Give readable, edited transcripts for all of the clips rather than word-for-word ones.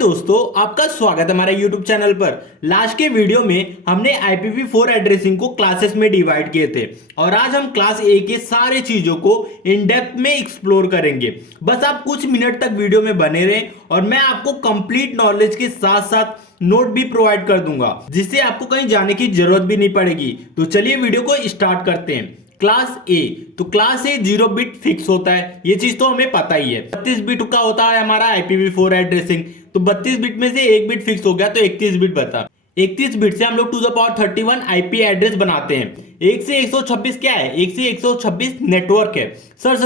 दोस्तों, आपका स्वागत है हमारे YouTube चैनल पर। लास्ट के वीडियो में हमने IPv4 एड्रेसिंग को क्लासेस में डिवाइड किए थे और आज हम क्लास A के सारे चीजों को इन डेप्थ में एक्सप्लोर करेंगे। बस आप कुछ मिनट तक वीडियो में बने रहें और मैं आपको कंप्लीट नॉलेज के साथ साथ नोट भी प्रोवाइड कर दूंगा, जिससे आपको कहीं जाने की जरूरत भी नहीं पड़ेगी। तो चलिए वीडियो को स्टार्ट करते हैं। क्लास ए, तो क्लास ए 0 बिट फिक्स होता है, ये चीज तो हमें पता ही है। 32 बिट का होता है हमारा IPv4 एड्रेसिंग, तो 32 बिट में से एक बिट फिक्स हो गया तो 31 बिट बता। 31 बिट से हम लोग to the power 31 IP address बनाते हैं। 1 से 126 क्या है? 1 से 126 नेटवर्क है। सर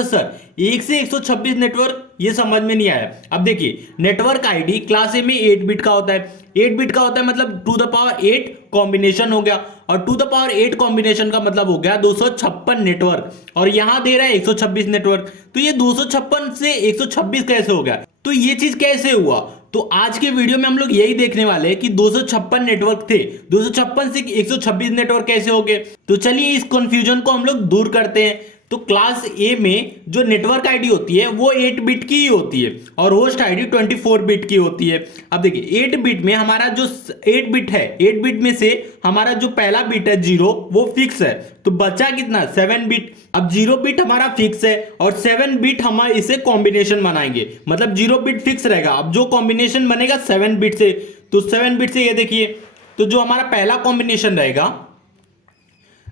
1 से 126 नेटवर्क, ये समझ में नहीं आया। अब देखिए, नेटवर्क आईडी क्लास ए में 8 बिट का होता है। 8 बिट का होता है मतलब टू द पावर 8 कॉम्बिनेशन हो गया, और टू द पावर 8 कॉम्बिनेशन का मतलब हो गया 256 नेटवर्क, और यहां दे रहा है 126 नेटवर्क। तो ये 256 से 126 कैसे हो गया? तो ये चीज कैसे हुआ? तो आज के वीडियो में हम लोग यही देखने वाले हैं कि 256 नेटवर्क थे, 256 से 126 नेटवर्क कैसे हो गए। तो चलिए इस कंफ्यूजन को हम लोग दूर करते हैं। तो क्लास ए में जो नेटवर्क आईडी होती है वो 8 बिट की ही होती है और होस्ट आईडी 24 बिट की होती है। अब देखिए 8 बिट में हमारा जो 8 बिट है, 8 बिट में से हमारा जो पहला बिट है 0 वो फिक्स है, तो बचा कितना? 7 बिट। अब 0 बिट हमारा फिक्स है और 7 बिट हम इसे कॉम्बिनेशन बनाएंगे, मतलब 0 बिट फिक्स रहेगा। अब जो कॉम्बिनेशन बनेगा 7 बिट से, तो 7 बिट से ये देखिए, तो जो हमारा पहला कॉम्बिनेशन रहेगा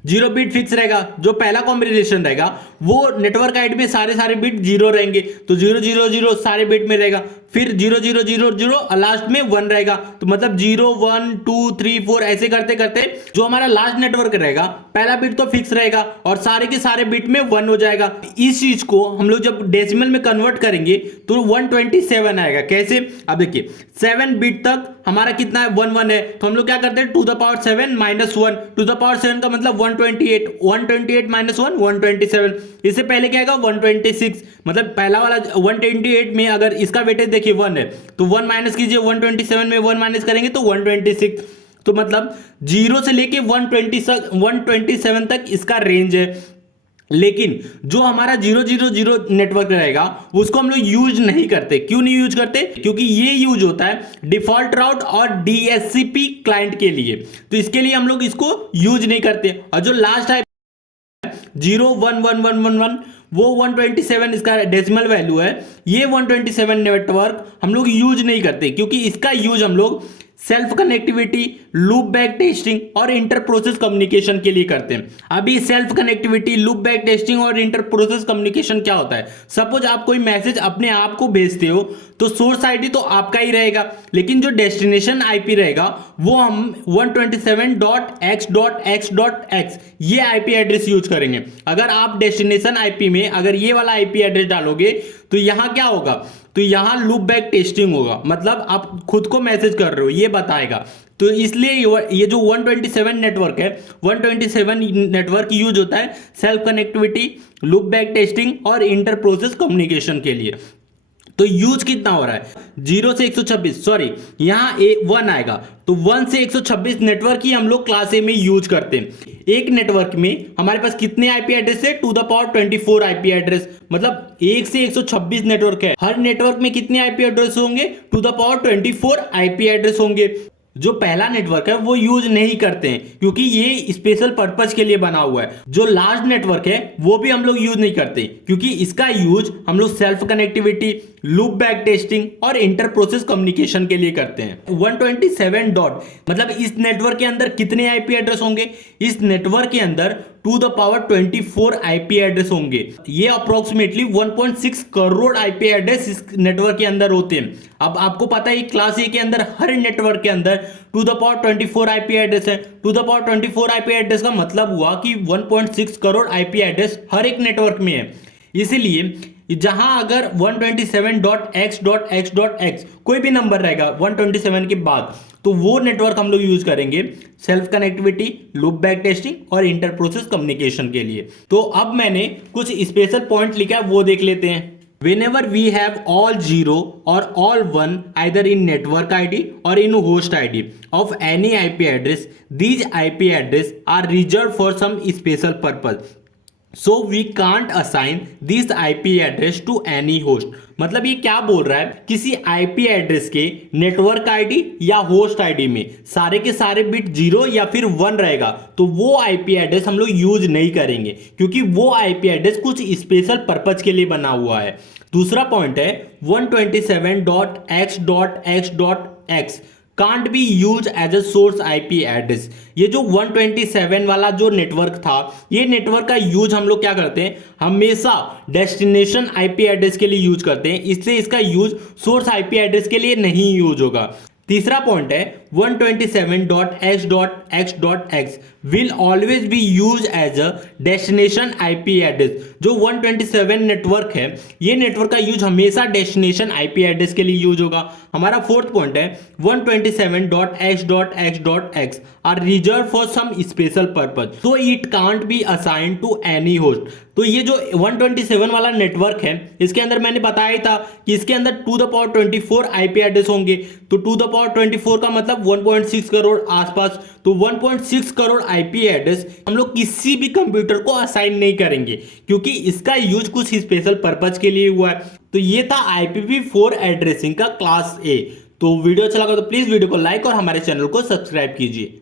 0 बिट फिक्स रहेगा। जो पहला कॉम्बिनेशन रहेगा वो नेटवर्क आईडी में सारे बिट 0 रहेंगे, तो 0 0 0 सारे बिट में रहेगा। फिर 0 0 0 0 लास्ट में 1 रहेगा, तो मतलब 0 1 2 3 4 ऐसे करते करते जो हमारा लास्ट नेटवर्क रहेगा पहला बिट तो फिक्स रहेगा और सारे के सारे बिट में 1 हो जाएगा। इस चीज को हम लोग जब डेसिमल में कन्वर्ट करेंगे तो 127 आएगा। कैसे? अब देखिए 7 बिट तक हमारा कितना है? 1 1 है, तो हम लोग क्या करते हैं to the power 7 minus 1। To the power 7 का मतलब 128, 128 माइनस 1 127। इससे पहले क्या आएगा? 126, मतलब पहला वाला 128 में अगर इसका वेटेज देखिए 1 है तो 1 माइनस कीजिए, 127 में 1 माइनस करेंगे तो 126। तो मतलब 0 से लेके 127 तक इसका रेंज है। लेकिन जो हमारा 000 नेटवर्क रहेगा उसको हम लोग यूज नहीं करते। क्यों नहीं यूज करते? क्योंकि ये यूज होता है डिफॉल्ट राउट और DHCP क्लाइंट के लिए, तो इसके लिए हम लोग इसको यूज नहीं करते। और जो लास्ट है 0 1 1 1 1 1 वो 127 इसका डेसिमल वैल्यू है। ये 127 नेटवर्क हम लोग यूज नहीं करते क्योंकि इसका यूज हम लोग self connectivity, loop back testing और इंटर प्रोसेस कम्युनिकेशन के लिए करते हैं। अभी self connectivity, loop back testing और इंटर प्रोसेस कम्युनिकेशन क्या होता है? सपोज आप कोई मैसेज अपने आप को भेजते हो तो सोर्स आईडी तो आपका ही रहेगा, लेकिन जो डेस्टिनेशन आईपी रहेगा वो हम 127.x.x.x ये आईपी एड्रेस यूज करेंगे। अगर आप डेस्टिनेशन आईपी में अगर ये वाला आईपी एड्रेस डालोगे तो यहां क्या होगा? तो यहां लूप बैक टेस्टिंग होगा, मतलब आप खुद को मैसेज कर रहे हो ये बताएगा। तो इसलिए ये जो 127 नेटवर्क है, 127 नेटवर्क यूज होता है self connectivity, loop back testing और इंटर प्रोसेस कम्युनिकेशन के लिए। तो यूज कितना हो रहा है? 0 से 126, सॉरी यहां 1 आएगा, तो 1 से 126 नेटवर्क ही हम लोग क्लास ए में यूज करते हैं। एक नेटवर्क में हमारे पास कितने आईपी एड्रेस है? To the power 24 IP address, मतलब 1 से 126 नेटवर्क है। हर नेटवर्क में कितने आईपी एड्रेस होंगे? To the power 24 IP address होंगे। जो पहला नेटवर्क है वो यूज नहीं करते हैं क्योंकि ये स्पेशल पर्पज के लिए बना हुआ है। जो लास्ट नेटवर्क है वो भी हम लोग यूज नहीं करते क्योंकि इसका यूज हम लोग self connectivity, loop back testing और इंटर प्रोसेस कम्युनिकेशन के लिए करते हैं। 127 डॉट मतलब इस नेटवर्क के अंदर कितने आईपी एड्रेस होंगे? इस नेटवर्क के अंदर to the power 24 IP address होंगे। ये अप्रोक्सीमेटली 1.6 करोड़ आईपी एड्रेस इस नेटवर्क के अंदर होते हैं। अब आपको पता है क्लास ए के अंदर हर नेटवर्क के अंदर to the power 24 IP address है। To the power 24 IP address का मतलब हुआ कि 1.6 करोड़ आईपी एड्रेस हर एक नेटवर्क में है। इसीलिए जहां अगर 127.x.x.x कोई भी नंबर रहेगा 127 के बाद, तो वो नेटवर्क हम लोग यूज करेंगे self connectivity, loop back testing और इंटर प्रोसेस कम्युनिकेशन के लिए। तो अब मैंने कुछ स्पेशल पॉइंट लिखा है वो देख लेते हैं। Whenever we have all 0 or all 1 either in network ID or in host ID of any IP address, these IP address are reserved for some special purpose. So we can't assign this IP address to any host. मतलब ये क्या बोल रहा है, किसी IP address के network ID या host ID में सारे के सारे बिट 0 या फिर 1 रहेगा तो वो आईपी एड्रेस हम लोग यूज नहीं करेंगे, क्योंकि वो आईपी एड्रेस कुछ स्पेशल पर्पज के लिए बना हुआ है। दूसरा पॉइंट है 127.x.x.x can't be use as a source IP address. ये जो 127 वाला जो नेटवर्क था, ये नेटवर्क का यूज हम लोग क्या करते हैं, हमेशा डेस्टिनेशन आईपी एड्रेस के लिए यूज करते हैं, इसलिए इसका यूज सोर्स आईपी एड्रेस के लिए नहीं यूज होगा। तीसरा पॉइंट है 127.x.x.x will always be use as a destination IP address. जो 127 नेटवर्क है, ये नेटवर्क का यूज हमेशा डेस्टिनेशन आईपी एड्रेस के लिए यूज होगा। हमारा फोर्थ पॉइंट है 127.x.x.x are reserve for some special purpose so it can't be assign to any host. तो ये जो 127 वाला नेटवर्क है, इसके अंदर मैंने बताया ही था कि इसके अंदर 2 the power 24 आईपी एड्रेस होंगे। तो 2 the power 24 का मतलब 1.6 करोड़ आसपास, तो 1.6 करोड़ आईपी एड्रेस हम लोग किसी भी कंप्यूटर को असाइन नहीं करेंगे, क्योंकि इसका यूज कुछ स्पेशल पर्पज के लिए हुआ है। तो ये था IPv4 एड्रेसिंग का क्लास ए। तो वीडियो अच्छा लगा तो प्लीज वीडियो को लाइक और हमारे चैनल को सब्सक्राइब कीजिए।